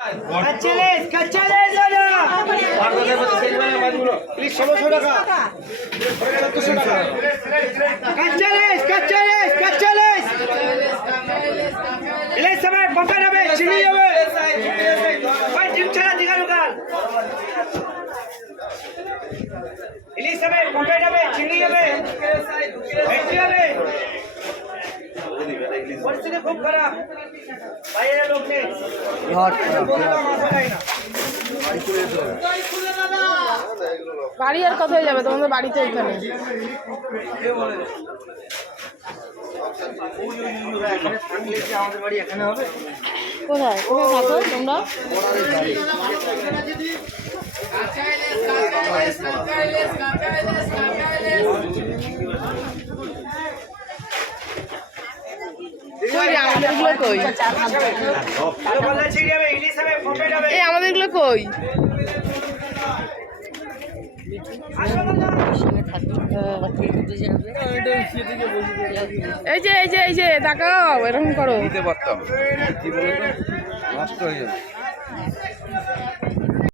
কাচ্চেলেস দাদা প্লিজ 1600 টাকা 1400 টাকা কাচ্চেলেস ইলে সময় বকা যাবে চিনি যাবে ভাই ডিম ছাড়া দিঘা লোকাল ইলে সময় বকা যাবে চিনি যাবে ভেটকি যাবে পরিস্থিতি খুব খারাপ বাইরে লোক নেই বাড়ি আর কোথায় যাবে তোমাদের বাড়িতে এখানে কোথায় কোথায় থাকো তোমরা আমাদেরগুলো কই আমাদেরগুলো কই এই যে তাকাও এরকম করো দিতে পারতাম কি বলতো নষ্ট হয়ে যাবে